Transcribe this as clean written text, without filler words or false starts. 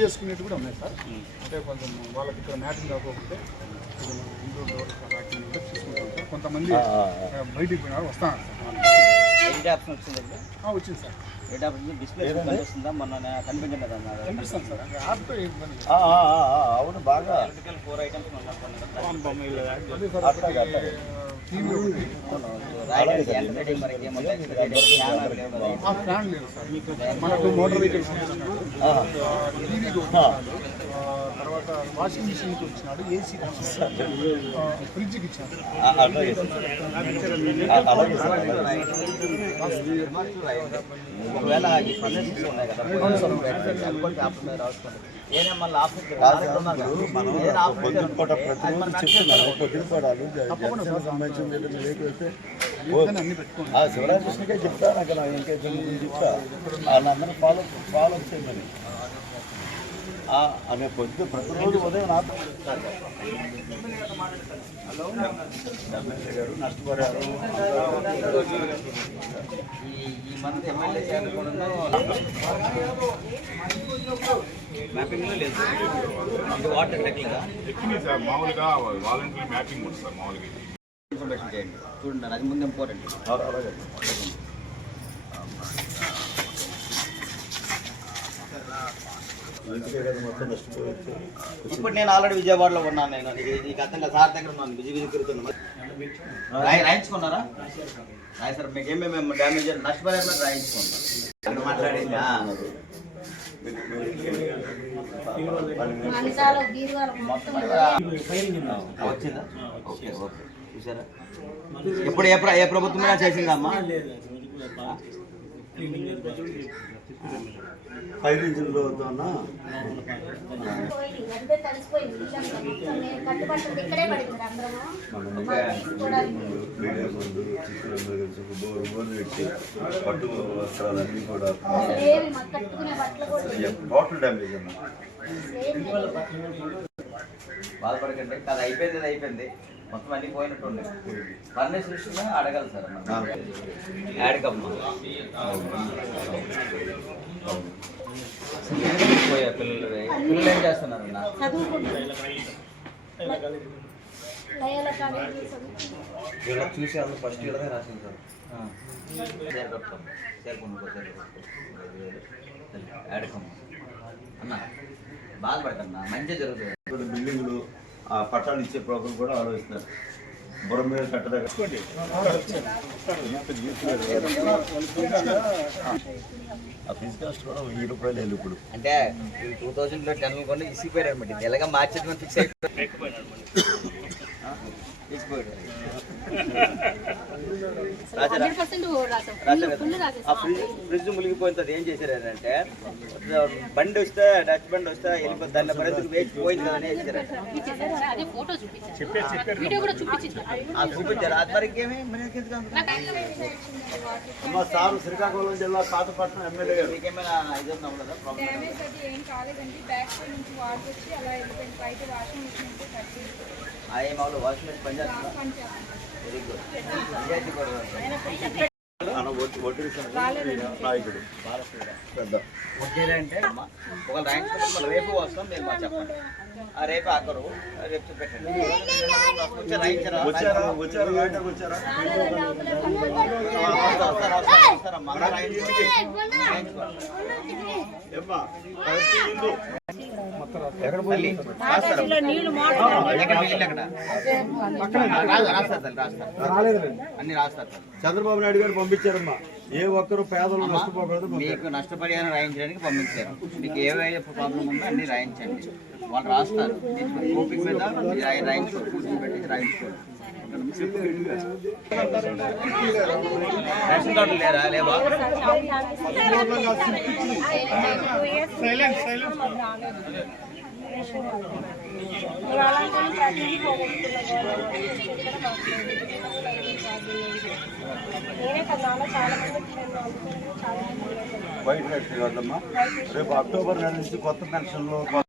చేసుకునేవి కూడా ఉన్నాయి సార్. అంటే కొంచెం వాళ్ళకి ఇక్కడ మ్యాపింగ్ కాకపోతే ఇండోర్ డోర్ చూసుకుంటాం సార్. కొంతమంది బయటికి పోయినారు వస్తాను సార్. వచ్చింది సార్. కనిపిస్తుంది సార్. యాప్తో అవును బాగా టీవీ ఒకటి ఫ్యాన్ లేదు సార్. మనకు మోటార్ వెహికల్స్ టీవీకి వచ్చినాడు, తర్వాత వాషింగ్ మిషన్కి వచ్చినాడు, ఏసీ ఫ్రిడ్జ్కి ఇచ్చాడు. ఒకవేళ ఈ ఫర్నిచర్స్ ఉన్నాయి కదా శివరామకృష్ణకే చెప్తా, నాకు ఇంకేం చెప్తా, వాళ్ళందరూ ఫాలో చేయమని ఆమె పొద్దు ప్రతిరోజు ఉదయం నాకు నష్టపోయారు. ఈ మంత్ ఎమ్మెల్యే చేరుకోవడంలో మ్యాపింగ్ లేదు. వాటర్ ఎక్కలేదా? ఎక్కింది సార్. మామూలుగా వాలంటీర్ మ్యాపింగ్ ఉంటుంది సార్. మామూలుగా ఇన్ఫర్మేషన్ చేయండి. చూడండి, అది ముందు ఇంపార్టెంట్. ఇప్పుడు నేను ఆల్రెడీ విజయవాడలో ఉన్నాను. నేను నీకు అర్థంగా సార్ దగ్గర ఉన్నాను. బిజీ తిరుగుతున్నాను. రాయించుకున్నారా? రాయి సార్. మీకు ఏమేమి డ్యామేజ్ నష్టపరిహారం రాయించుకుంటాం. అక్కడ మాట్లాడింది వచ్చిందా? Okay okay. చూసారా? ఇప్పుడు ఏ ప్రభుత్వం చేసిందమ్మా? 5 ఇంచులతో పట్టు వస్త్రాలన్నీ కూడా టోటల్ డ్యామేజ్ అమ్మా. బాధపడకండి. అది అయిపోయింది మొత్తం అన్ని పోయినట్టు. ఫర్నిచర్ విషయమే అడగాలి సార్. యాడ్కమ్మా పోయా పిల్లలు ఏం చేస్తున్నారు? వీళ్ళకి చూసి అందులో ఫస్ట్ ఇయర్గా రాసింది సార్. యాడ్కమ్మా అన్న బాధపడకన్నా, మంచిగా జరుగుతుంది. బిల్డింగ్లు పట్టాలు ఇచ్చే ప్రోగ్రాం కూడా ఆలోచిస్తున్నారు. బుర్రం మీద కట్టదగ్గర ఫీజు కాస్ట్ కూడా 1000 రూపాయలు వెళ్ళి ఇప్పుడు అంటే 2010 కొన్ని ఇసిపోయారు అనమాట. ఎలాగ మార్చేది ఫిక్స్ అయిపోయాడు. ఫ్రిడ్జ్ మునిగిపోయింది. ఏం చేశారంటే బండి వస్తే డచ్ బండి వస్తే వెళ్ళిపోతుంది. దాని పరిస్థితి వేసి పోయింది కదా అని చూపించారు. అది వరకు ఏమి సార్ శ్రీకాకుళం జిల్లా పాతపట్నం ఎమ్మెల్యే గారు మీకేమైనా ఇది ఉన్నాం కదా ప్రాబ్లం? మామూలు వాషింగ్ మెషిన్ పనిచేస్తుందా? Very good. నాయకుడు పెద్ద అంటే ఒకవేళ రాయించుకుంటే మళ్ళీ రేపు వస్తాం. మీరు మాకు చెప్పండి. రేపు ఆకరు రేపు పెట్టండి. రాయించారా? అన్ని రాస్తారు. చంద్రబాబు నాయుడు గారు పంపించారమ్మా. ఏ ఒక్కరు పేదలు నష్టపోకూడదు. మీకు నష్టపరిహారం రాయించడానికి పంపించారు. మీకు ఏవైతే ప్రాబ్లం ఉందో అన్ని రాయించండి. వాళ్ళు రాస్తారు. ఓపిక మీద రాయించుకోండి. కూర్చొని పెట్టి రాయించుకోండి. రేషన్ కార్డు లేరా? లేవా? వైట్ రేట్ కాదమ్మా. రేపు అక్టోబర్ నెల నుంచి కొత్త పెన్షన్లు